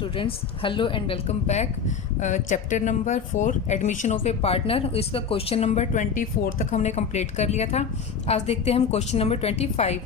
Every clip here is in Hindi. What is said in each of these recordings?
students, hello and welcome back. Chapter number 4 admission of A partner, इसका क्वेश्चन नंबर 24 तक हमने कंप्लीट कर लिया था. आज देखते हैं हम क्वेश्चन नंबर 25.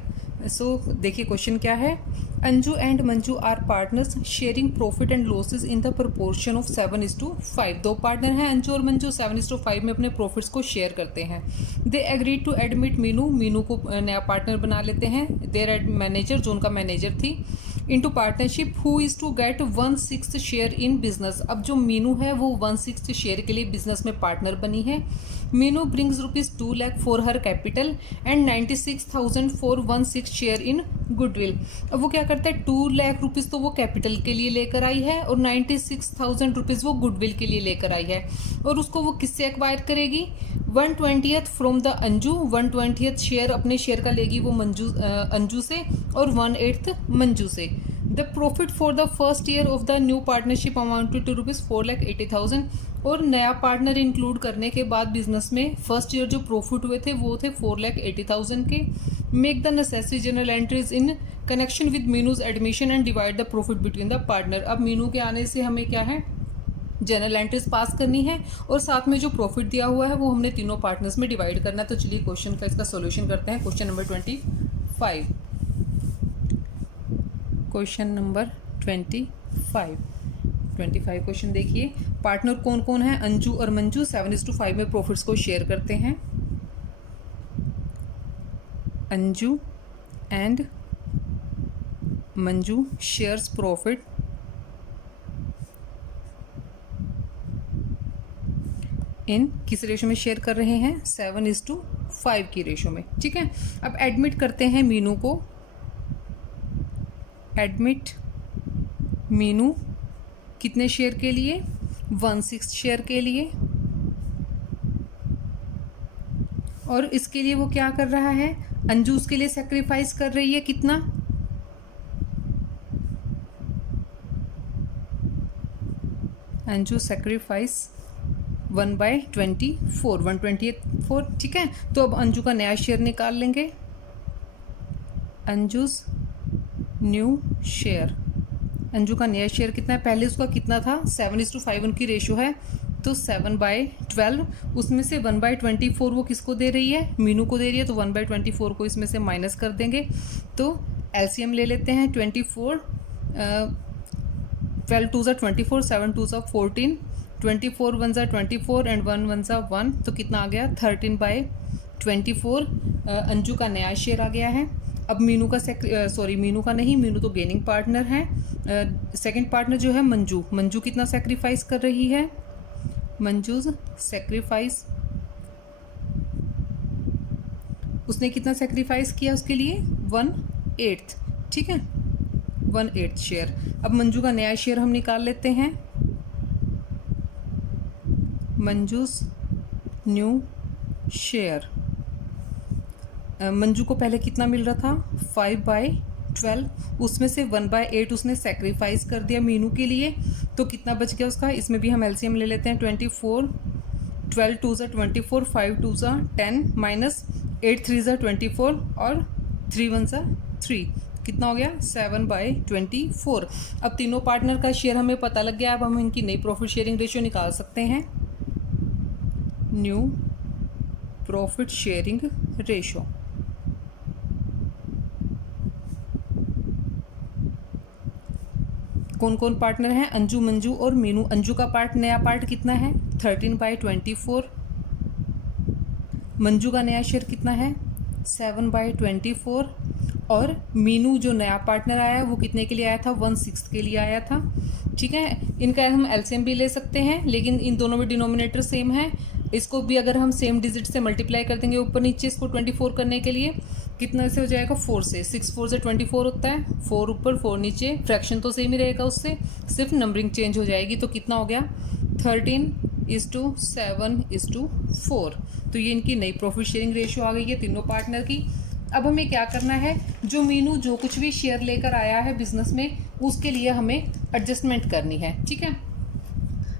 देखिए क्वेश्चन क्या है. Anju and Manju are partners sharing profit and losses in the proportion of 7:5. दो पार्टनर हैं अंजू और मंजू, 7:5 में अपने प्रॉफिट्स को शेयर करते हैं. They agree to admit Meenu को नया पार्टनर बना लेते हैं. देयर मैनेजर, जो उनका मैनेजर थी, into partnership who is to get 1/6 share in business. अब जो मीनू है वो 1/6 शेयर के लिए बिजनेस में पार्टनर बनी है. Meenu brings ₹2 lakh for her capital and 96,000 for 1/6 share in goodwill. अब वो क्या करता है, 2 लाख रुपीज़ तो वो कैपिटल के लिए लेकर आई है और 96,000 रुपीज़ वो गुडविल के लिए लेकर आई है. और उसको वो किससे एक्वायर करेगी, 1/20 फ्रॉम द अंजू. 1/20 शेयर अपने शेयर का लेगी वो अंजू से और 1/8 मंजू से. The profit for the first year of the new partnership amounted to ₹4,80,000. और नया पार्टनर इंक्लूड करने के बाद बिजनेस में फर्स्ट ईयर जो प्रॉफिट हुए थे वो थे 4,80,000 के. Make the necessary journal entries in connection with Meenu's admission and divide the profit between the partner. अब मीनू के आने से हमें क्या है, जनरल एंट्रीज पास करनी है और साथ में जो प्रॉफिट दिया हुआ है वो हमने तीनों पार्टनर्स में डिवाइड करना है. तो चलिए क्वेश्चन का इसका सॉल्यूशन करते हैं. Question number 25. Question number 25 question देखिए. पार्टनर कौन कौन है, अंजू और मंजू 7:5 में प्रॉफिट्स को शेयर करते हैं. Anju and Manju shares profit in किस रेशो में शेयर कर रहे हैं, 7:5 की रेशो में. ठीक है. अब एडमिट करते हैं मीनू को. एडमिट मीनू कितने शेयर के लिए, 1/6 शेयर के लिए. और इसके लिए वो क्या कर रहा है, अंजू उसके लिए सेक्रीफाइस कर रही है कितना, अंजू सेक्रीफाइस 1/24. ठीक है. तो अब अंजू का नया शेयर निकाल लेंगे. Anju's new share. अंजू का नया शेयर कितना है, पहले उसका कितना था, 7:5 उनकी रेशो है तो 7/12. उसमें से 1/24 वो किसको दे रही है, मीनू को दे रही है. तो 1/24 को इसमें से माइनस कर देंगे. तो एलसीएम ले लेते हैं. 24 12 2 24, 7 2 14, 24 1 24 एंड 1 1 1. तो कितना आ गया, 13/24. अंजू का नया शेयर आ गया है. अब मीनू का मीनू का नहीं, मीनू तो गेनिंग पार्टनर है. सेकंड पार्टनर जो है मंजू कितना सेक्रीफाइस कर रही है, मंजूज सेक्रीफाइस, उसने कितना सेक्रीफाइस किया उसके लिए, 1/8. ठीक है, 1/8 शेयर. अब मंजू का नया शेयर हम निकाल लेते हैं. मंजूज न्यू शेयर. मंजू को पहले कितना मिल रहा था, 5/12. उसमें से 1/8 उसने सेक्रीफाइस कर दिया मीनू के लिए. तो कितना बच गया उसका, इसमें भी हम एलसीएम ले लेते हैं. 24 12 2 24, 5 2 10 माइनस 8 3 24 और 3 1 3. कितना हो गया, 7/24. अब तीनों पार्टनर का शेयर हमें पता लग गया. अब हम इनकी नई प्रॉफिट शेयरिंग रेशियो निकाल सकते हैं. New profit sharing ratio. कौन कौन पार्टनर हैं, अंजू मंजू और मीनू. अंजू का नया पार्ट कितना है, 13/24. मंजू का नया शेयर कितना है, 7/24. और मीनू जो नया पार्टनर आया है वो कितने के लिए आया था, 1/6 के लिए आया था. ठीक है. इनका हम एलसीएम भी ले सकते हैं, लेकिन इन दोनों में डिनोमिनेटर सेम है. इसको भी अगर हम सेम डिजिट से मल्टीप्लाई कर देंगे ऊपर नीचे, इसको 24 करने के लिए कितना से हो जाएगा, 4 से. 6 4 से 24 होता है, 4 ऊपर 4 नीचे. फ्रैक्शन तो सेम ही रहेगा, उससे सिर्फ नंबरिंग चेंज हो जाएगी. तो कितना हो गया, 13:7:4. तो ये इनकी नई प्रॉफिट शेयरिंग रेशियो आ गई है तीनों पार्टनर की. अब हमें क्या करना है, जो मीनू जो कुछ भी शेयर लेकर आया है बिजनेस में, उसके लिए हमें एडजस्टमेंट करनी है. ठीक है.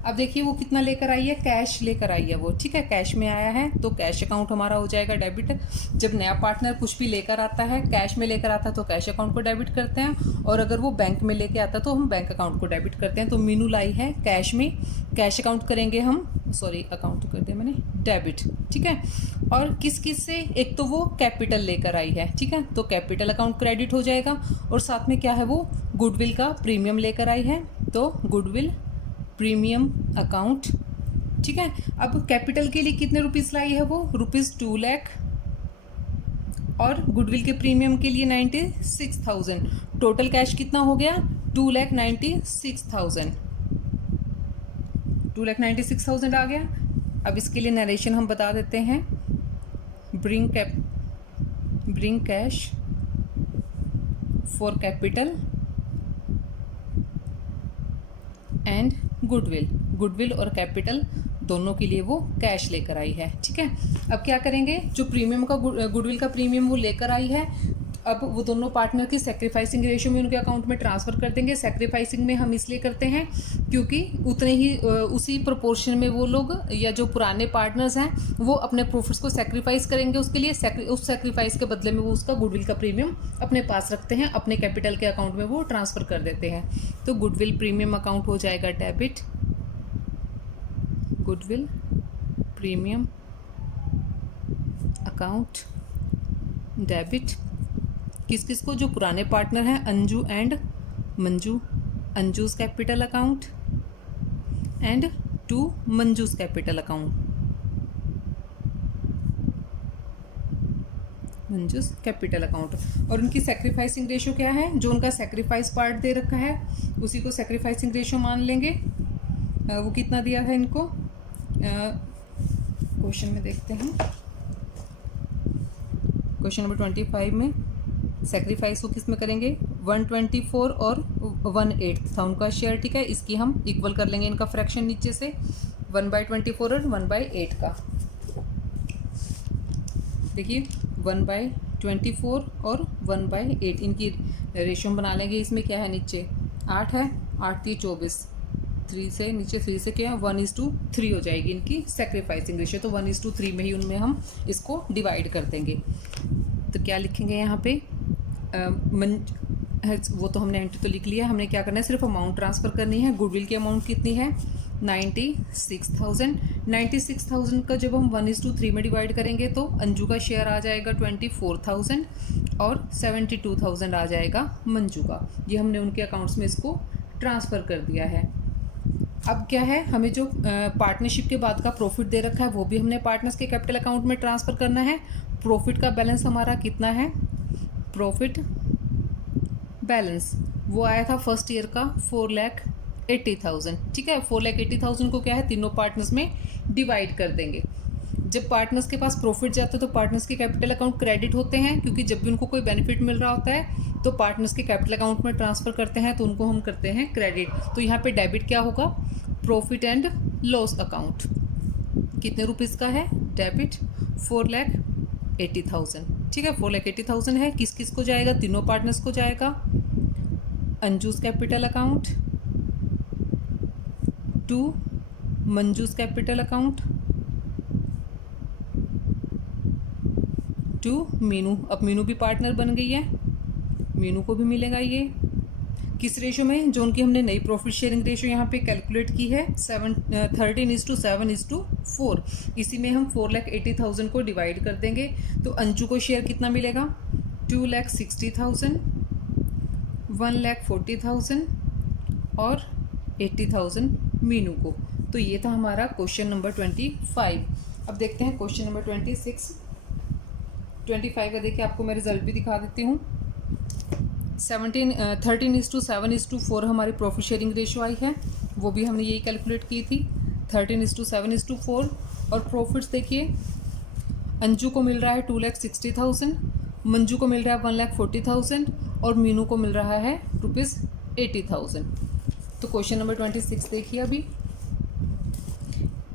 अब देखिए वो कितना लेकर आई है, कैश लेकर आई है वो, ठीक है, कैश में आया है तो कैश अकाउंट हमारा हो जाएगा डेबिट। जब नया पार्टनर कुछ भी लेकर आता है, कैश में लेकर आता है तो कैश अकाउंट को डेबिट करते हैं, और अगर वो बैंक में लेके आता है तो हम बैंक अकाउंट को डेबिट करते हैं। तो मीनू लाई है कैश में, कैश अकाउंट करेंगे हम, सॉरी अकाउंट कर दिया मैंने, डेबिट, ठीक है। और किस किस से, एक तो वो कैपिटल लेकर आई है, ठीक है, तो कैपिटल अकाउंट क्रेडिट हो जाएगा, और साथ में क्या है वो गुडविल का प्रीमियम लेकर आई है, तो गुडविल प्रीमियम अकाउंट, ठीक है। अब कैपिटल के लिए कितने रुपीस लाई है वो, ₹2 लाख, और गुडविल के प्रीमियम के लिए 96,000। टोटल कैश कितना हो गया, 2,96,000, 2,96,000 आ गया। अब इसके लिए नरेशन हम बता देते हैं, bring cash for capital and goodwill और कैपिटल दोनों के लिए वो कैश लेकर आई है, ठीक है। अब क्या करेंगे, जो प्रीमियम का गुडविल का प्रीमियम वो लेकर आई है, अब वो दोनों पार्टनर की सैक्रिफाइसिंग रेशियो में उनके अकाउंट में ट्रांसफ़र कर देंगे। सैक्रिफाइसिंग में हम इसलिए करते हैं क्योंकि उतने ही उसी प्रोपोर्शन में वो लोग या जो पुराने पार्टनर्स हैं वो अपने प्रॉफिट्स को सैक्रिफाइस करेंगे, उसके लिए उस सैक्रिफाइस के बदले में वो उसका गुडविल का प्रीमियम अपने पास रखते हैं, अपने कैपिटल के अकाउंट में वो ट्रांसफ़र कर देते हैं। तो गुडविल प्रीमियम अकाउंट हो जाएगा debit, goodwill premium account debit, किस किस को, जो पुराने पार्टनर हैं Anju and Manju, Anju's capital account and to Manju's capital account, Manju's capital account. और उनकी सैक्रिफाइसिंग रेशियो क्या है, जो उनका सैक्रिफाइस पार्ट दे रखा है उसी को सैक्रिफाइसिंग रेशियो मान लेंगे। वो कितना दिया है इनको, क्वेश्चन में देखते हैं, क्वेश्चन नंबर 25 में सैक्रिफाइस को किस में करेंगे, 124 और 1/8 था उनका शेयर, ठीक है। इसकी हम इक्वल कर लेंगे इनका फ्रैक्शन नीचे से, 1/24 और 1/8 का। देखिए 1/24 और 1/8 इनकी रेशियो बना लेंगे। इसमें क्या है, नीचे 8 है, 8 3 24, 3 से नीचे 3 से क्या है 1:3 हो जाएगी इनकी सैक्रिफाइसिंग रेशियो। तो 1:3 में ही उनमें हम इसको डिवाइड कर देंगे। तो क्या लिखेंगे यहाँ पे, वो तो हमने एंट्री तो लिख लिया, हमने क्या करना है, सिर्फ अमाउंट ट्रांसफ़र करनी है। गुडविल की अमाउंट कितनी है, 96,000। 96,000 का जब हम 1:3 में डिवाइड करेंगे तो अंजू का शेयर आ जाएगा 24,000 और 72,000 आ जाएगा मंजू का। ये हमने उनके अकाउंट्स में इसको ट्रांसफ़र कर दिया है। अब क्या है, हमें जो पार्टनरशिप के बाद का प्रॉफिट दे रखा है वो भी हमने पार्टनर्स के कैपिटल अकाउंट में ट्रांसफ़र करना है। प्रॉफिट का बैलेंस हमारा कितना है, प्रॉफिट बैलेंस वो आया था फर्स्ट ईयर का 4,80,000, ठीक है। 4,80,000 को क्या है, तीनों पार्टनर्स में डिवाइड कर देंगे। जब पार्टनर्स के पास प्रॉफिट जाता है तो पार्टनर्स के कैपिटल अकाउंट क्रेडिट होते हैं, क्योंकि जब भी उनको कोई बेनिफिट मिल रहा होता है तो पार्टनर्स के कैपिटल अकाउंट में ट्रांसफ़र करते हैं, तो उनको हम करते हैं क्रेडिट। तो यहाँ पे डेबिट क्या होगा, प्रॉफिट एंड लॉस अकाउंट, कितने रुपीज़ का है, डेबिट 4,80,000, ठीक है। 4,80,000 है, किस किस को जाएगा, तीनों पार्टनर्स को जाएगा। Anju's capital account, to Manju's capital account, to Meenu. अब मीनू भी पार्टनर बन गई है, मीनू को भी मिलेगा ये किस रेशो में, जो उनकी हमने नई प्रॉफिट शेयरिंग रेशो यहाँ पे कैलकुलेट की है 13:7:4। इसी में हम 4,80,000 को डिवाइड कर देंगे। तो अंजू को शेयर कितना मिलेगा, 2,60,000, 1,40,000 और 80,000 मीनू को। तो ये था हमारा क्वेश्चन नंबर 25। अब देखते हैं क्वेश्चन नंबर 26। 25 का देखिए, आपको मैं रिजल्ट भी दिखा देती हूँ। 13:7:4 हमारी प्रॉफिट शेयरिंग रेशो आई है, वो भी हमने यही कैलकुलेट की थी 13:7:4। और प्रॉफिट्स देखिए, अंजू को मिल रहा है 2,60,000, मंजू को मिल रहा है 1,40,000 और मीनू को मिल रहा है ₹80,000। तो क्वेश्चन नंबर 26 देखिए अभी।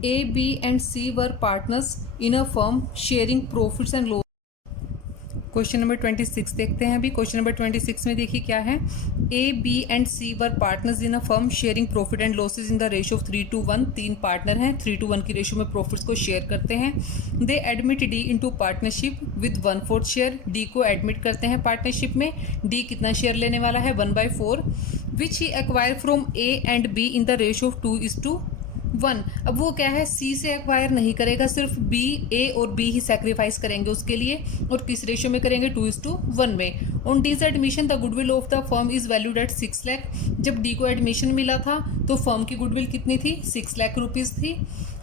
A, B and C were partners in a firm sharing profits and loss. Question number 26 देखते हैं अभी। क्वेश्चन नंबर 26 में देखिए क्या है। A, B and C were partners in a firm sharing profit and losses in the ratio of 3:1। 3 partner हैं, 3:1 की रेशियो में प्रॉफिट्स को शेयर करते हैं। They admit D into partnership with 1/4 share. D को एडमिट करते हैं पार्टनरशिप में। डी कितना शेयर लेने वाला है, 1/4, which he acquire from A and B in the ratio of 2:1। अब वो क्या है, सी से एक्वायर नहीं करेगा, सिर्फ बी, ए और बी ही सेक्रीफाइस करेंगे उसके लिए। और किस रेशियो में करेंगे, 2:1 में। On these admission the goodwill of the firm is valued at 6 lakh. जब डी को एडमिशन मिला था तो फर्म की गुडविल कितनी थी, 6 लाख रुपीज़ थी।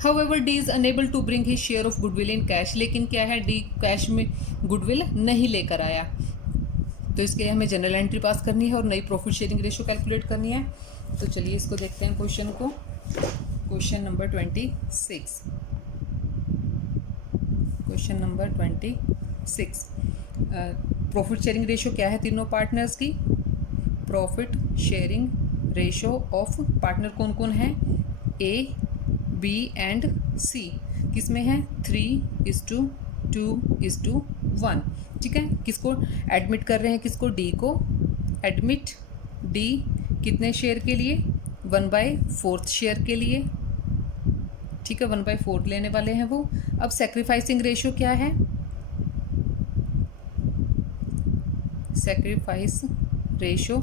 However D is unable to bring his share of goodwill in cash. लेकिन क्या है, डी कैश में गुडविल नहीं लेकर आया, तो इसके लिए हमें जनरल एंट्री पास करनी है और नई प्रॉफिट शेयरिंग रेशियो कैलकुलेट करनी है। तो चलिए इसको देखते हैं क्वेश्चन को। Question number 26। Question number 26, profit sharing ratio क्या है तीनों पार्टनर्स की। Profit sharing ratio of partner कौन कौन है, ए, बी एंड सी। किस में है, 3:2:1। ठीक है, किसको एडमिट कर रहे हैं, किसको, डी को। एडमिट डी कितने शेयर के लिए, 1/4 शेयर के लिए। ठीक है, 1/4 लेने वाले हैं वो। अब सेक्रीफाइसिंग रेशियो क्या है, सेक्रीफाइस रेशियो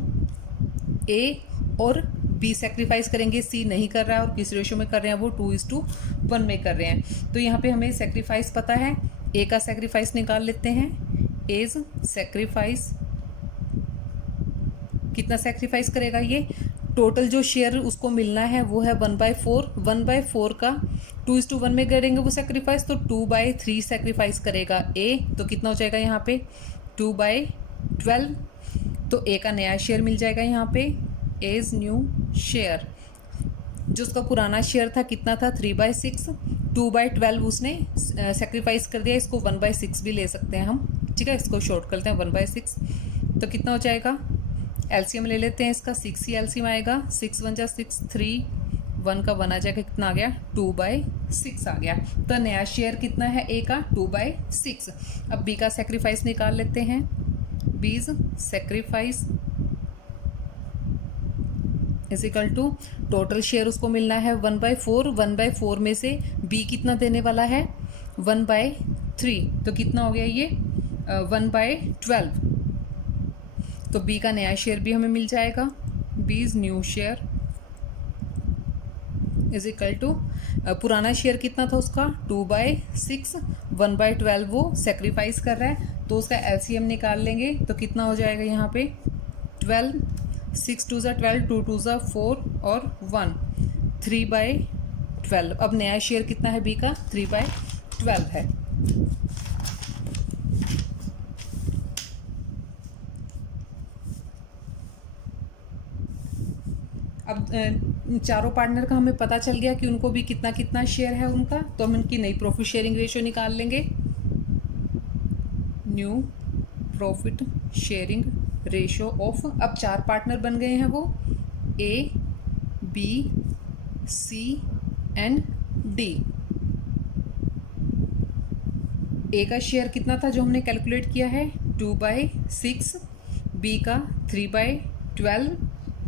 ए और बी सेक्रीफाइस करेंगे, सी नहीं कर रहा है। और किस रेशियो में कर रहे हैं, वो 2:1 में कर रहे हैं। तो यहाँ पे हमें सेक्रीफाइस पता है, ए का सेक्रीफाइस निकाल लेते हैं। एज सेक्रीफाइस, कितना सेक्रीफाइस करेगा ये, टोटल जो शेयर उसको मिलना है वो है 1/4। 1/4 का 2:1 में करेंगे वो सेक्रीफाइस, तो 2/3 सेक्रीफाइस करेगा ए। तो कितना हो जाएगा यहाँ पे, 2/12। तो ए का नया शेयर मिल जाएगा यहाँ पे, एज न्यू शेयर। जो उसका पुराना शेयर था कितना था, 3/6। 2/12 उसने सेक्रीफाइस कर दिया, इसको 1/6 भी ले सकते हैं हम। ठीक है, इसको शॉर्ट करते हैं, 1/6। तो कितना हो जाएगा, एलसीएम ले लेते हैं इसका, 6 ही एलसीएम आएगा। 6 1 जा 6, 3 1 का 1 आ जाएगा, कितना आ गया, 2/6 आ गया। तो नया शेयर कितना है ए का, 2/6। अब बी का सेक्रीफाइस निकाल लेते हैं। B's sacrifice is equal to total share उसको मिलना है 1/4। 1/4 में से बी कितना देने वाला है, 1/3। तो कितना हो गया ये, 1/12। तो बी का नया शेयर भी हमें मिल जाएगा। B's new share is equal to पुराना शेयर कितना था उसका, 2/6। 1/12 वो सेक्रीफाइस कर रहा है, तो उसका एलसीएम निकाल लेंगे। तो कितना हो जाएगा यहाँ पे, 12। 6 2 = 12, 2 2 = 4 और 1, 3/12। अब नया शेयर कितना है बी का, 3/12 है। अब चारों पार्टनर का हमें पता चल गया कि उनको भी कितना कितना शेयर है उनका, तो हम उनकी नई प्रॉफिट शेयरिंग रेशियो निकाल लेंगे। New profit sharing ratio of, अब 4 पार्टनर बन गए हैं वो, ए, बी, सी एंड डी। ए का शेयर कितना था जो हमने कैलकुलेट किया है, 2/6। बी का 3/12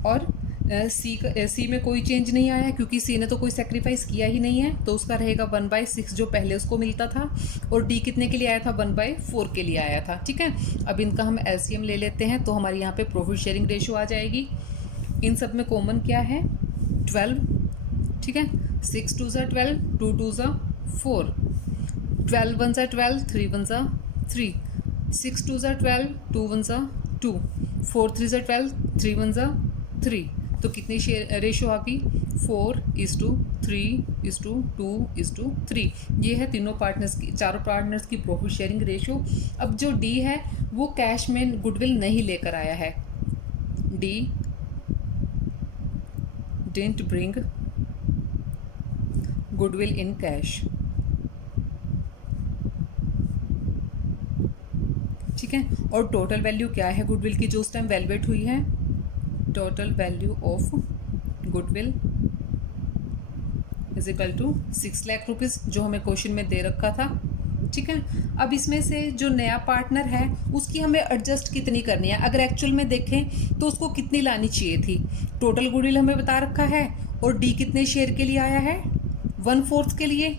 और सी में कोई चेंज नहीं आया क्योंकि सी ने तो कोई सेक्रीफाइस किया ही नहीं है, तो उसका रहेगा 1/6 जो पहले उसको मिलता था। और डी कितने के लिए आया था, 1/4 के लिए आया था। ठीक है, अब इनका हम एलसीएम ले लेते हैं, तो हमारी यहाँ पे प्रॉफिट शेयरिंग रेशियो आ जाएगी। इन सब में कॉमन क्या है, 12। ठीक है, 6 2 = 12, 2 2 = 4, 12 1 = 12, 3 1 = 3, 6 2 = 12, 2 1 = 2, 4 3 = 12, 3 1 = 3। तो कितनी शेयर रेशियो आ गई, 4:3:2:3। ये है तीनों पार्टनर्स की, चारों पार्टनर्स की प्रॉफिट शेयरिंग रेशियो। अब जो डी है वो कैश में गुडविल नहीं लेकर आया है, D didn't bring goodwill in cash. ठीक है, और टोटल वैल्यू क्या है गुडविल की जो उस टाइम वैल्यूएट हुई है, total value of goodwill is equal to 6 lakh rupees जो हमें क्वेश्चन में दे रखा था। ठीक है। अब इसमें से जो नया पार्टनर है उसकी हमें एडजस्ट कितनी करनी है, अगर एक्चुअल में देखें तो उसको कितनी लानी चाहिए थी। टोटल गुडविल हमें बता रखा है और डी कितने शेयर के लिए आया है, 1/4 के लिए,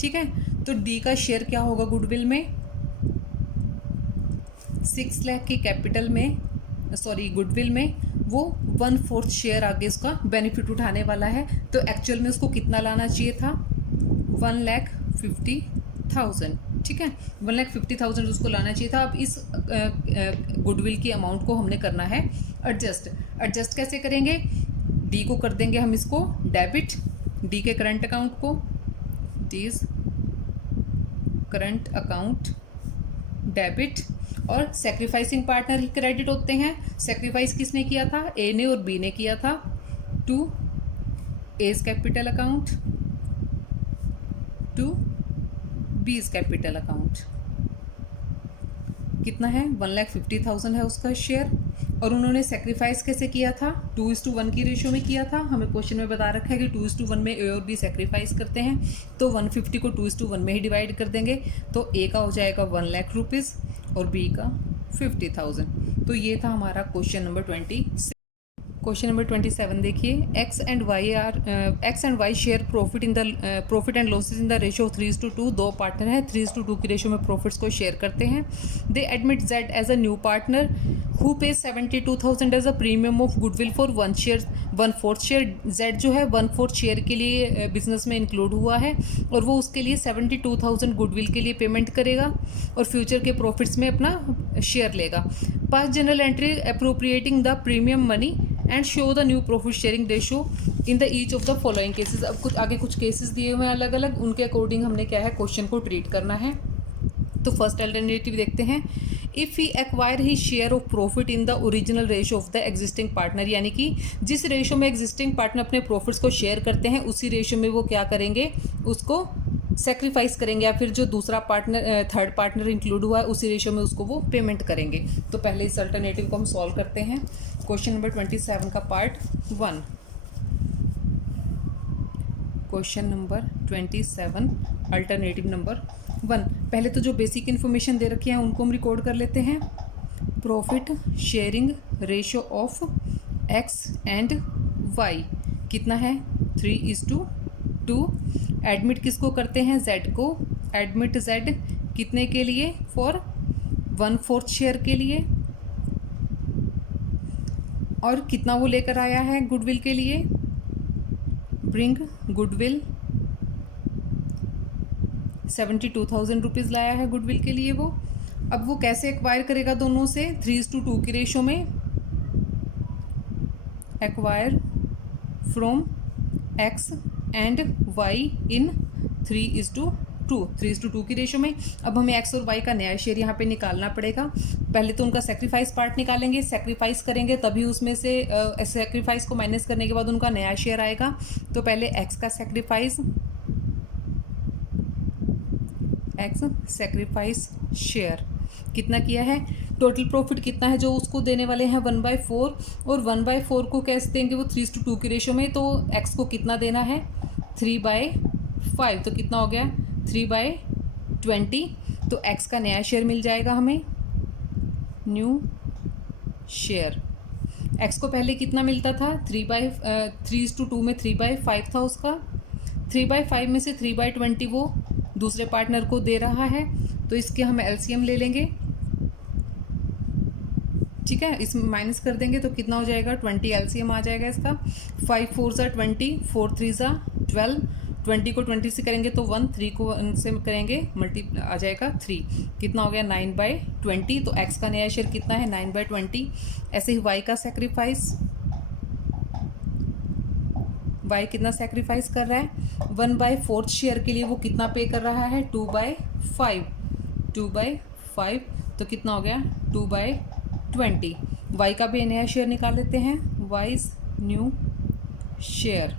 ठीक है। तो डी का शेयर क्या होगा गुडविल में, 6 लाख की कैपिटल में, सॉरी गुडविल में वो 1/4 शेयर आगे उसका बेनिफिट उठाने वाला है। तो एक्चुअल में उसको कितना लाना चाहिए था, 1,50,000, ठीक है। 1,50,000 उसको लाना चाहिए था। अब इस गुडविल की अमाउंट को हमने करना है एडजस्ट कैसे करेंगे, डी को कर देंगे हम इसको डेबिट, डी के करंट अकाउंट को, डीज करंट अकाउंट डेबिट, और सेक्रीफाइसिंग पार्टनर ही क्रेडिट होते हैं। सेक्रीफाइस किसने किया था, ए ने और बी ने किया था, to A's capital account to B's capital account. कितना है, 1,50,000 है उसका शेयर। और उन्होंने सेक्रीफाइस कैसे किया था, 2:1 की रेशियो में किया था। हमें क्वेश्चन में बता रखा है कि 2:1 में ए और बी सेक्रीफाइस करते हैं, तो 150 को 2:1 में ही डिवाइड कर देंगे। तो ए का हो जाएगा 1,00,000 रुपीज़ और बी का 50,000। तो ये था हमारा क्वेश्चन नंबर 26। क्वेश्चन नंबर 27 देखिए, X and Y share profit and losses in the ratio 3:2। दो पार्टनर है, 3:2 की रेशियो में प्रॉफिट्स को शेयर करते हैं। They admit Z as a new partner who pays 72,000 as a premium of goodwill for 1/4 share. Z जो है 1/4 शेयर के लिए बिजनेस में इंक्लूड हुआ है और वो उसके लिए 72,000 गुडविल के लिए पेमेंट करेगा और फ्यूचर के प्रॉफिट्स में अपना शेयर लेगा। Pass journal entry appropriating the premium money and show the new profit sharing ratio in the each of the following cases. अब कुछ आगे कुछ केसेस दिए हुए हैं अलग अलग, उनके अकॉर्डिंग हमने क्या है क्वेश्चन को ट्रीट करना है। तो फर्स्ट अल्टरनेटिव देखते हैं, if he acquire he share of profit in the original ratio of the existing partner, यानी कि जिस रेशो में एग्जिस्टिंग पार्टनर अपने प्रॉफिट्स को शेयर करते हैं उसी रेशो में वो क्या करेंगे, उसको सेक्रीफाइस करेंगे, या फिर जो दूसरा पार्टनर थर्ड पार्टनर इंक्लूड हुआ है उसी रेशो में उसको वो पेमेंट करेंगे। तो पहले इस अल्टरनेटिव को हम सॉल्व करते हैं। क्वेश्चन नंबर 27 का part 1। Question number 27 alternative number 1। पहले तो जो बेसिक इन्फॉर्मेशन दे रखी है उनको हम रिकॉर्ड कर लेते हैं। Profit sharing ratio of X and Y कितना है, 3:2। एडमिट किसको करते हैं, जेड को। एडमिट जेड कितने के लिए, फॉर 1/4 शेयर के लिए। और कितना वो लेकर आया है गुडविल के लिए, ब्रिंग गुडविल 72,000 रुपीज़ लाया है गुडविल के लिए वो। अब वो कैसे एक्वायर करेगा दोनों से, 3:2 की रेशो में। Acquire from X and Y in 3:2 की रेशो में। अब हमें एक्स और वाई का नया शेयर यहाँ पे निकालना पड़ेगा। पहले तो उनका सेक्रीफाइस पार्ट निकालेंगे, सेक्रीफाइस करेंगे तभी उसमें से सेक्रीफाइस को माइनस करने के बाद उनका नया शेयर आएगा। तो पहले एक्स का सेक्रीफाइस, एक्स सेक्रीफाइस शेयर कितना किया है, टोटल प्रॉफिट कितना है जो उसको देने वाले हैं 1/4, और 1/4 को कैसे देंगे वो 3:2 की रेशो में। तो एक्स को कितना देना है, 3/5। तो कितना हो गया, 3/20। तो एक्स का नया शेयर मिल जाएगा हमें, न्यू शेयर। एक्स को पहले कितना मिलता था, 3:2 में 3/5 था उसका। 3/5 में से 3/20 वो दूसरे पार्टनर को दे रहा है। तो इसके हम एलसीएम ले लेंगे, ठीक है। इसमें माइनस कर देंगे तो कितना हो जाएगा, 20 एलसीएम आ जाएगा इसका। 5 4 ज़ा 20, 4 3 ज़ा 12, 20 को 20 से करेंगे तो 1, 3 को 1 से करेंगे मल्टी आ जाएगा 3। कितना हो गया, 9/20। तो एक्स का नया शेयर कितना है, 9/20। ऐसे ही वाई का सेक्रीफाइस, वाई कितना सेक्रीफाइस कर रहा है, 1/4 शेयर के लिए वो कितना पे कर रहा है, 2/5। तो कितना हो गया, 2/20। वाई का भी नया शेयर निकाल लेते हैं, वाइज न्यू शेयर।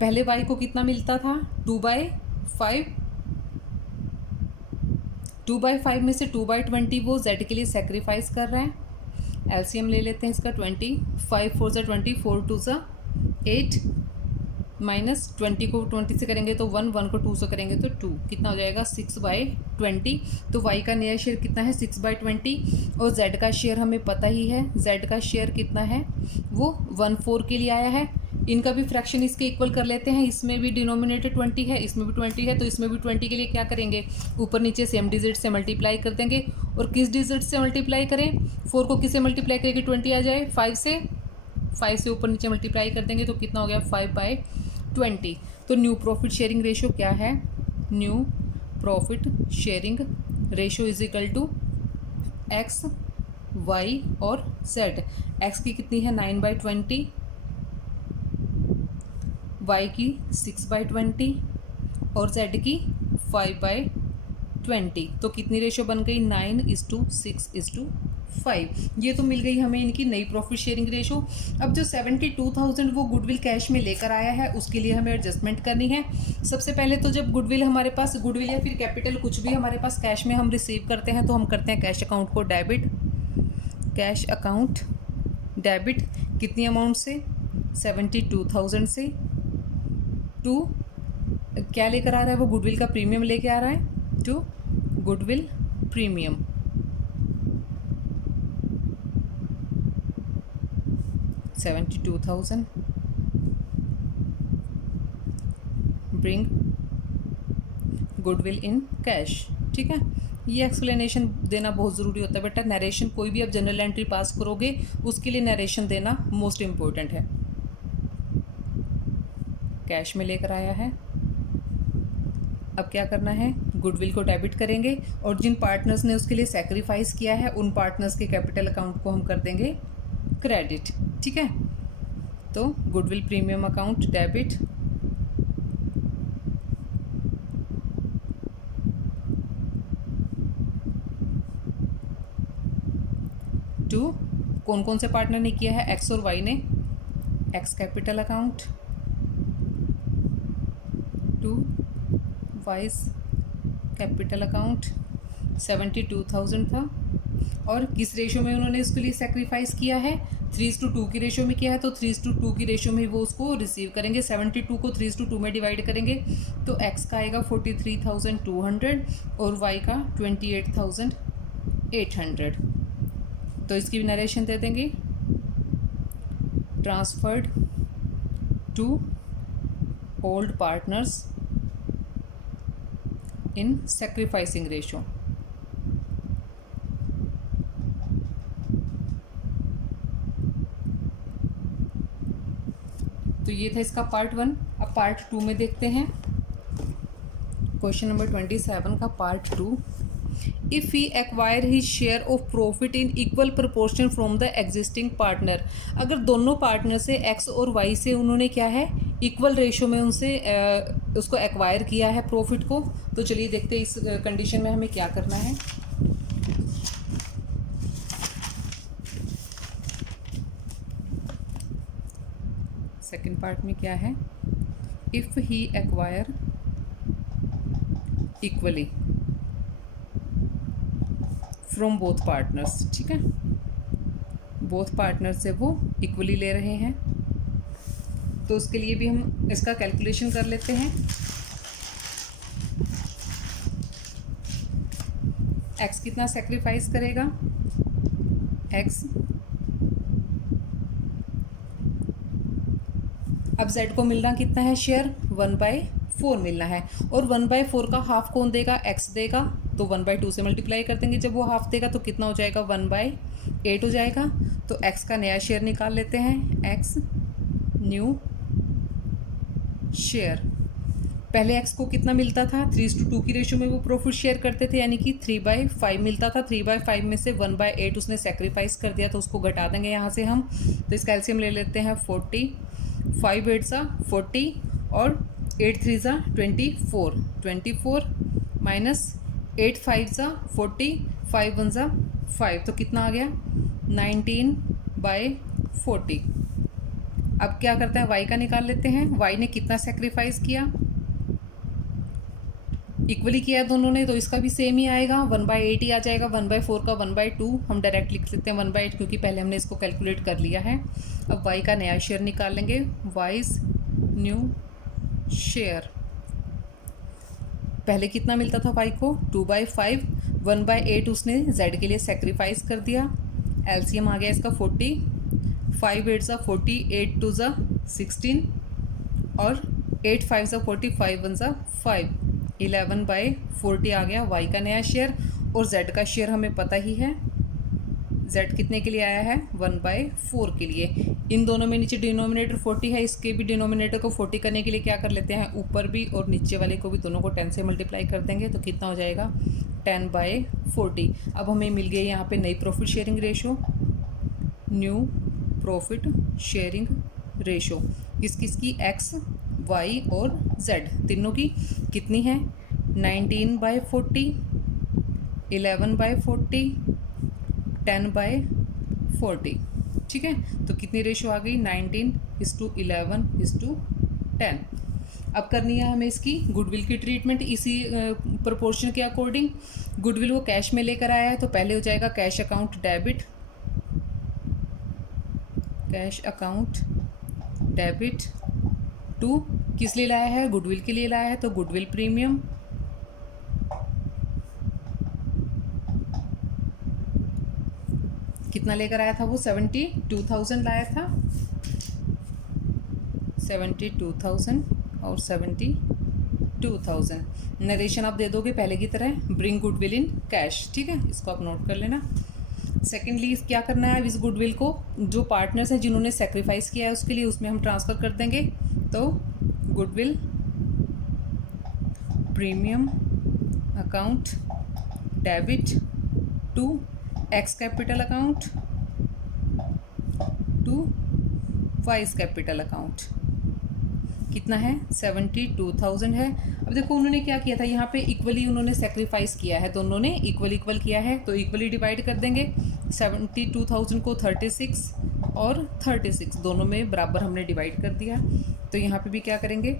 पहले वाई को कितना मिलता था, 2/5। 2/5 में से 2/20 वो जेड के लिए सेक्रीफाइस कर रहा है। एलसीएम ले लेते हैं इसका, 20, 5 4 ज़ा 20, 4 2 ज़ा 8, माइनस 20 को 20 से करेंगे तो 1, 1 को 2 से करेंगे तो 2, कितना हो जाएगा 6/20। तो y का नया शेयर कितना है 6/20 और z का शेयर हमें पता ही है, z का शेयर कितना है वो 1/4 के लिए आया है। इनका भी फ्रैक्शन इसके इक्वल कर लेते हैं, इसमें भी डिनोमिनेटर 20 है, इसमें भी 20 है, तो इसमें भी 20 के लिए क्या करेंगे ऊपर नीचे सेम डिजिट से मल्टीप्लाई कर देंगे। और किस डिजिट से मल्टीप्लाई करें, 4 को किससे मल्टीप्लाई करें कि 20 आ जाए, 5 से ऊपर नीचे मल्टीप्लाई कर देंगे तो कितना हो गया 5/20। तो न्यू प्रॉफिट शेयरिंग रेशो क्या है, new profit sharing ratio is equal to X, Y और जेड। एक्स की कितनी है 9/20, वाई की 6/20 और जेड की 5/20। तो कितनी रेशो बन गई 9:6:5। ये तो मिल गई हमें इनकी नई प्रॉफिट शेयरिंग रेशो। अब जो 72,000 वो गुडविल कैश में लेकर आया है उसके लिए हमें एडजस्टमेंट करनी है। सबसे पहले तो जब गुडविल हमारे पास, गुडविल या फिर कैपिटल कुछ भी हमारे पास कैश में हम रिसीव करते हैं तो हम करते हैं कैश अकाउंट को डेबिट, कैश अकाउंट डेबिट कितनी अमाउंट से 72,000 से, टू क्या लेकर आ रहा है वो गुडविल का प्रीमियम लेके आ रहा है, to goodwill premium. $72,000 bring goodwill in cash. ठीक है, ये एक्सप्लेनेशन देना बहुत ज़रूरी होता है बेटा। नरेशन कोई भी आप जनरल एंट्री पास करोगे उसके लिए नरेशन देना मोस्ट इम्पोर्टेंट है। कैश में लेकर आया है, अब क्या करना है गुडविल को डेबिट करेंगे और जिन पार्टनर्स ने उसके लिए सेक्रीफाइस किया है उन पार्टनर्स के कैपिटल अकाउंट को हम कर देंगे क्रेडिट। ठीक है, तो goodwill premium account debit to कौन कौन से पार्टनर ने किया है, एक्स और वाई ने, X capital account to Y's capital account. 72,000 था और किस रेशो में उन्होंने उसके लिए सेक्रीफाइस किया है 3:2 की रेशो में किया है, तो 3:2 की रेशो में वो उसको रिसीव करेंगे। 72 को 3:2 में डिवाइड करेंगे तो एक्स का आएगा 43,200 और वाई का 28,800। तो इसकी भी नरेशन दे देंगे, transferred to old partners in sacrificing ratio. तो ये था इसका पार्ट 1। अब पार्ट 2 में देखते हैं क्वेश्चन नंबर 27 का part 2। If he acquire his share of profit in equal proportion from the existing partner, अगर दोनों पार्टनर से एक्स और वाई से उन्होंने क्या है इक्वल रेशो में उनसे उसको एक्वायर किया है प्रॉफिट को, तो चलिए देखते हैं इस कंडीशन में हमें क्या करना है। सेकेंड पार्ट में क्या है, if he acquire equally from both partners. ठीक है, बोथ पार्टनर से वो इक्वली ले रहे हैं, तो उसके लिए भी हम इसका कैलकुलेशन कर लेते हैं। एक्स कितना सेक्रीफाइस करेगा, एक्स, अब जेड को मिलना कितना है शेयर 1/4 मिलना है और 1/4 का हाफ कौन देगा, एक्स देगा, तो 1/2 से मल्टीप्लाई कर देंगे। जब वो हाफ देगा तो कितना हो जाएगा 1/8 हो जाएगा। तो एक्स का नया शेयर निकाल लेते हैं, एक्स न्यू शेयर। पहले एक्स को कितना मिलता था 3:2 की रेशो में वो प्रॉफिट शेयर करते थे, यानी कि 3/5 मिलता था। 3/5 में से 1/8 उसने सेक्रीफाइस कर दिया, तो उसको घटा देंगे यहाँ से हम। तो इसका एलसीएम ले लेते हैं 40, 5 8 40 और 8 3 24 माइनस 8 5 40, 5 1 5, तो कितना आ गया 19/40। अब क्या करते हैं, वाई का निकाल लेते हैं। वाई ने कितना सेक्रीफाइस किया, इक्वली किया दोनों ने, तो इसका भी सेम ही आएगा 1/8 ही आ जाएगा। 1/4 का 1/2 हम डायरेक्ट लिख सकते हैं 1/8, क्योंकि पहले हमने इसको कैलकुलेट कर लिया है। अब वाई का नया शेयर निकाल लेंगे, वाइज न्यू शेयर। पहले कितना मिलता था वाई को 2/5, 1/8 उसने जेड के लिए सेक्रीफाइस कर दिया। एलसीएम आ गया इसका 40, 5 8 ज़ा 40, 8 2 ज़ा 16 और 8 5 ज़ा 40, 5 1 ज़ा 5, 11/40 आ गया वाई का नया शेयर। और जेड का शेयर हमें पता ही है, जेड कितने के लिए आया है 1/4 के लिए। इन दोनों में नीचे डिनोमिनेटर 40 है, इसके भी डिनोमिनेटर को 40 करने के लिए क्या कर लेते हैं, ऊपर भी और नीचे वाले को भी दोनों को 10 से मल्टीप्लाई कर देंगे तो कितना हो जाएगा 10/40। अब हमें मिल गई यहाँ पे नई profit sharing ratio, new profit sharing ratio किस किस की, एक्स वाई और जेड तीनों की। कितनी है 19/40, 11/40, 10/40। ठीक है, तो कितनी रेशो आ गई 19:11:10। अब करनी है हमें इसकी गुडविल की ट्रीटमेंट इसी प्रोपोर्शन के अकॉर्डिंग। गुडविल वो कैश में लेकर आया है तो पहले हो जाएगा cash account debit, cash account debit to किस लिए लाया है, गुडविल के लिए लाया है तो गुडविल प्रीमियम। कितना लेकर आया था वो 72,000 लाया था, 72,000 और 72,000। नरेशन आप दे दोगे पहले की तरह, ब्रिंग गुडविल इन कैश। ठीक है, इसको आप नोट कर लेना। सेकेंडली क्या करना है, इस गुडविल को जो पार्टनर्स हैं जिन्होंने सेक्रीफाइस किया है उसके लिए उसमें हम ट्रांसफ़र कर देंगे। तो goodwill premium account debit to X capital account to Y's capital account. कितना है 72,000 है। अब देखो उन्होंने क्या किया था, यहाँ पे इक्वली उन्होंने सेक्रीफाइस किया है, दोनों ने इक्वल किया है तो इक्वली डिवाइड कर देंगे। 72,000 को 36 और 36 दोनों में बराबर हमने डिवाइड कर दिया। तो यहाँ पे भी क्या करेंगे,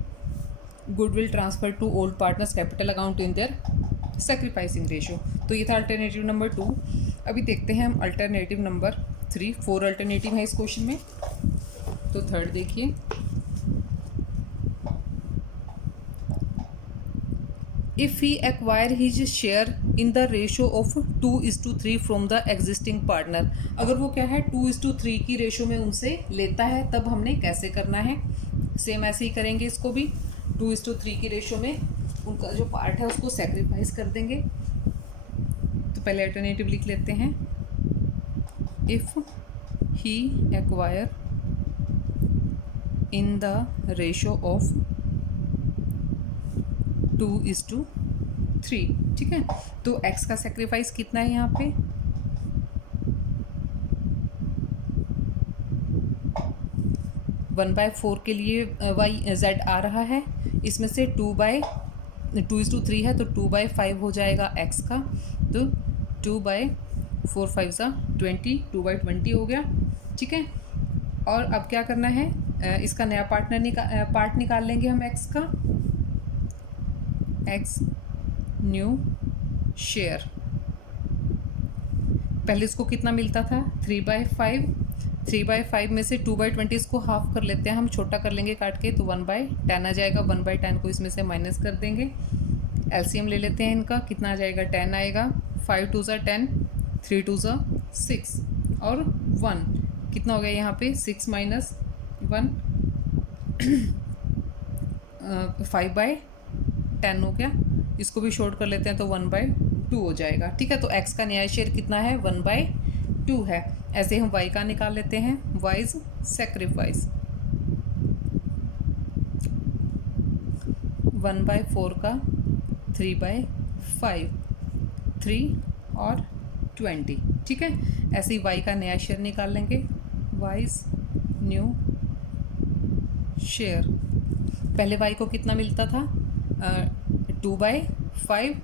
goodwill transfer to old partners capital account in their sacrificing ratio. तो ये था अल्टरनेटिव नंबर 2। अभी देखते हैं हम अल्टरनेटिव नंबर 3। 4 अल्टरनेटिव है इस क्वेश्चन में। तो थर्ड देखिए, if he acquire his share in the ratio of 2:3 from the existing partner. अगर वो क्या है 2:3 की रेशो में उनसे लेता है तब हमने कैसे करना है, सेम ऐसे ही करेंगे इसको भी। 2:3 की रेशो में उनका जो पार्ट है उसको सेक्रीफाइस कर देंगे। तो पहले अल्टरनेटिव लिख लेते हैं, if he acquire in the ratio of 2:3। ठीक है, तो x का सेक्रीफाइस कितना है यहाँ पे 1/4 के लिए y z आ रहा है, इसमें से 2/3 है तो 2/5 हो जाएगा x का। तो 2/4 5 ज़ा 20, 2/20 हो गया। ठीक है, और अब क्या करना है, इसका नया पार्ट निकाल लेंगे हम x का, x न्यू शेयर। पहले इसको कितना मिलता था 3/5, 3/5 में से 2/20 इसको हाफ कर लेते हैं हम, छोटा कर लेंगे काट के, तो 1/10 आ जाएगा। 1/10 को इसमें से माइनस कर देंगे। एलसीएम ले लेते हैं इनका, कितना आ जाएगा 10 आएगा। 5 2 ज़ा 10, 3 2 ज़ा 6 और 1 कितना हो गया यहाँ पे 6 माइनस 1 5/10 हो गया। इसको भी शॉर्ट कर लेते हैं तो 1/2 हो जाएगा। ठीक है, तो x का नया शेयर कितना है 1/2 है। ऐसे हम y का निकाल लेते हैं, वाइज सेक्रीफाइस 1/4 का 3/5, 3 और 20। ठीक है, ऐसे ही y का नया शेयर निकाल लेंगे, वाइज न्यू शेयर। पहले y को कितना मिलता था 2/5,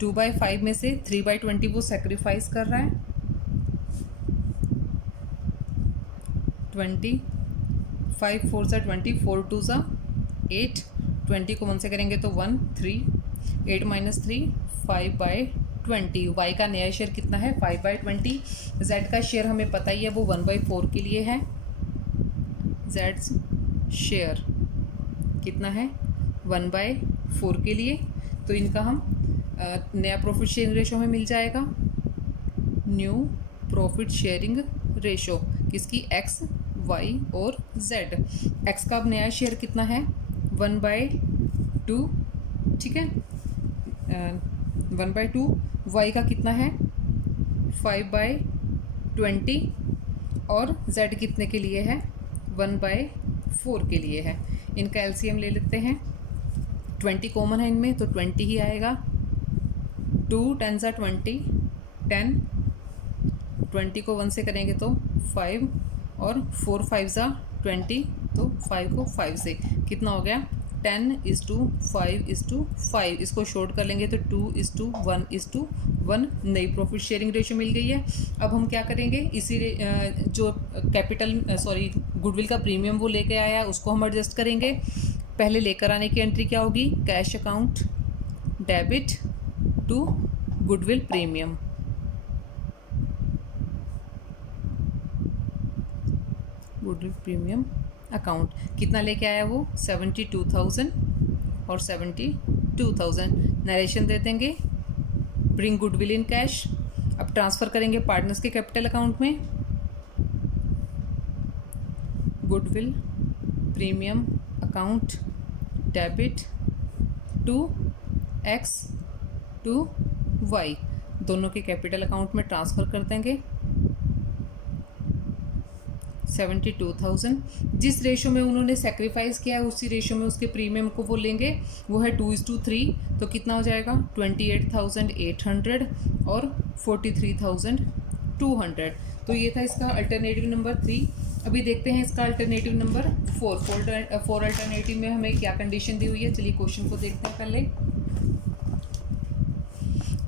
2/5 में से 3/20 वो सेक्रीफाइस कर रहा है, 20, 5 4 ज़ा 20, 4 2 ज़ा 8, 20 को 1 से करेंगे तो 1 3, 8 माइनस 3 5/20। y का नया शेयर कितना है 5/20। z का शेयर हमें पता ही है वो 1/4 के लिए है, z शेयर कितना है 1/4 के लिए। तो इनका हम नया प्रॉफिट शेयरिंग रेशो हमें मिल जाएगा, न्यू प्रॉफिट शेयरिंग रेशो किसकी, एक्स वाई और जेड। एक्स का अब नया शेयर कितना है 1/2, ठीक है, 1/2। वाई का कितना है 5/20 और जेड कितने के लिए है 1/4 के लिए है। इनका एलसीएम ले लेते हैं, 20 कॉमन है इनमें तो 20 ही आएगा। 2 10 ज़ा 20, 10, 20 को 1 से करेंगे तो 5 और 4 5 ज़ा 20, तो 5 को 5 से कितना हो गया 10:5:5। इसको शॉर्ट कर लेंगे तो 2:1:1 नई प्रॉफिट शेयरिंग रेशो मिल गई है। अब हम क्या करेंगे, इसी जो गुडविल का प्रीमियम वो लेके आया उसको हम एडजस्ट करेंगे। पहले लेकर आने की एंट्री क्या होगी, cash account debit to goodwill premium, goodwill premium account कितना लेके आया वो 72,000 और 72,000। नरेशन दे देंगे, ब्रिंग गुडविल इन कैश। अब ट्रांसफ़र करेंगे पार्टनर्स के कैपिटल अकाउंट में, goodwill premium account debit to X to Y, दोनों के कैपिटल अकाउंट में ट्रांसफ़र कर देंगे 72,000। जिस रेशो में उन्होंने सेक्रीफाइस किया है उसी रेशो में उसके प्रीमियम को वो लेंगे, वो है 2:3। तो कितना हो जाएगा 28,800 और 43,200। तो ये था इसका अल्टरनेटिव नंबर 3। अभी देखते हैं इसका अल्टरनेटिव नंबर 4। 4 अल्टरनेटिव में हमें क्या कंडीशन दी हुई है, चलिए क्वेश्चन को देखते हैं पहले।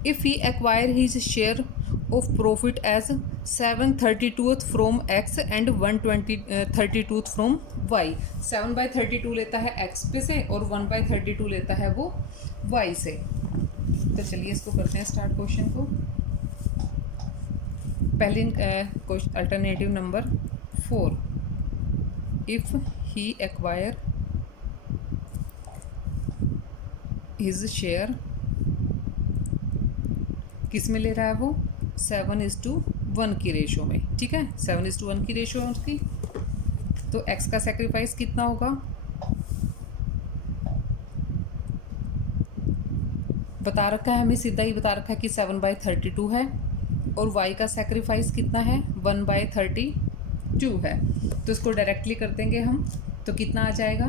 If he acquire his share of profit as 7/32 from x and 1/32 from y। 7/32 लेता है x पे से और 1/32 लेता है वो y से। तो चलिए इसको करते हैं स्टार्ट क्वेश्चन को। पहले alternative number 4, if he acquire his share, किस में ले रहा है वो 7:1 की रेशो में, ठीक है 7:1 की रेशो है उसकी। तो x का सेक्रीफाइस कितना होगा, बता रखा है हमें, सीधा ही बता रखा है कि 7/32 है और y का सेक्रीफाइस कितना है 1/32 है। तो इसको डायरेक्टली कर देंगे हम, तो कितना आ जाएगा,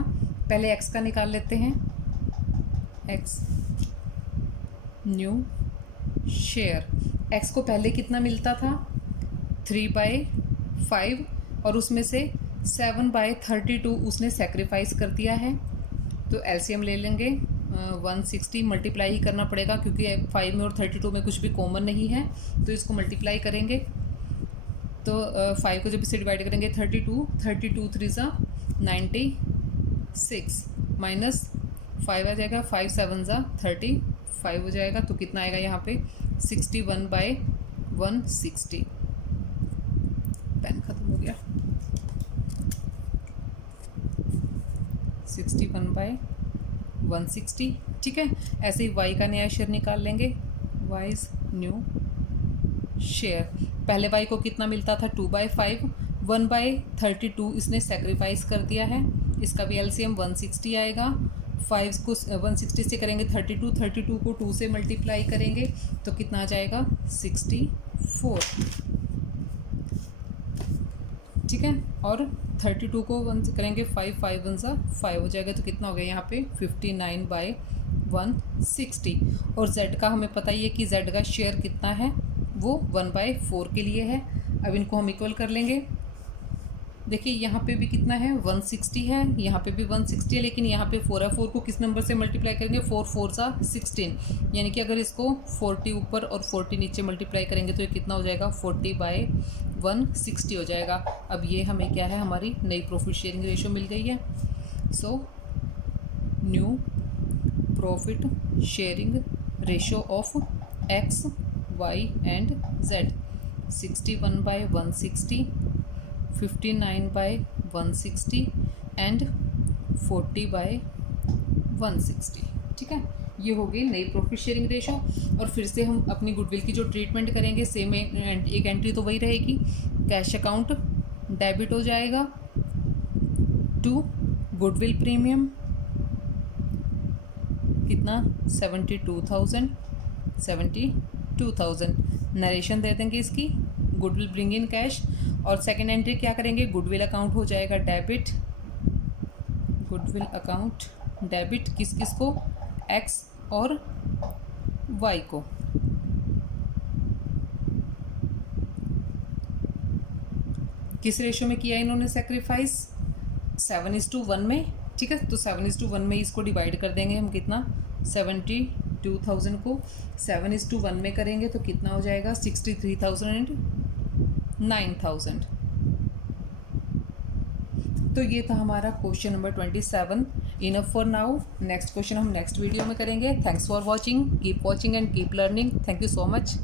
पहले x का निकाल लेते हैं, x न्यू शेयर। x को पहले कितना मिलता था 3/5 और उसमें से 7/32 उसने सेक्रीफाइस कर दिया है। तो एलसीएम ले लेंगे 160, मल्टीप्लाई ही करना पड़ेगा क्योंकि 5 में और 32 में कुछ भी कॉमन नहीं है, तो इसको मल्टीप्लाई करेंगे। तो 5 को जब इसे डिवाइड करेंगे 32 3 ज़ा 96 माइनस 5 आ जाएगा, 5 7 ज़ा 35 हो जाएगा। तो कितना आएगा यहाँ पे 61/160। पेन खत्म हो गया, 61/160, ठीक है। ऐसे ही y का नया शेयर निकाल लेंगे, वाइज न्यू शेयर। पहले y को कितना मिलता था 2/5, 1/32 इसने सेक्रीफाइस कर दिया है, इसका भी एलसीएम 160 आएगा। 5 को 160 से करेंगे 32 को 2 से मल्टीप्लाई करेंगे तो कितना आ जाएगा 64, ठीक है। और 32 को 1 से करेंगे 5 5 1 सा 5 हो जाएगा। तो कितना हो गया यहाँ पे 59/160। और z का हमें पता ही है कि z का शेयर कितना है, वो 1/4 के लिए है। अब इनको हम इक्वल कर लेंगे। देखिए यहाँ पे भी कितना है 160 है, यहाँ पे भी 160 है, लेकिन यहाँ पे 4 है। 4 को किस नंबर से मल्टीप्लाई करेंगे 4 4 सा 16, यानी कि अगर इसको 40 ऊपर और 40 नीचे मल्टीप्लाई करेंगे तो ये कितना हो जाएगा 40/160 हो जाएगा। अब ये हमें क्या है, हमारी नई प्रॉफिट शेयरिंग रेशो मिल गई है। So new profit sharing ratio of X Y and Z 61/160, 59/160 and 40/160 160। ठीक है, ये हो गई नई प्रॉफिट शेयरिंग रेशो। और फिर से हम अपनी गुडविल की जो ट्रीटमेंट करेंगे सेम एक एंट्री तो वही रहेगी, कैश अकाउंट डेबिट हो जाएगा टू गुडविल प्रीमियम कितना 72,000 नरेशन दे देंगे इसकी, गुडविल ब्रिंग इन कैश। और सेकेंड एंट्री क्या करेंगे, गुडविल अकाउंट हो जाएगा डेबिट, गुडविल अकाउंट डेबिट किस किस को, एक्स और वाई को। किस रेशो में किया इन्होंने सेक्रीफाइस, 7:1 में। ठीक है, तो 7:1 में इसको डिवाइड कर देंगे हम, कितना 72,000 को 7:1 में करेंगे तो कितना हो जाएगा 63,000 एंड 9,000। तो ये था हमारा question number 27। Enough for now, next question हम नेक्स्ट वीडियो में करेंगे। Thanks for watching, keep watching and keep learning. Thank you so much.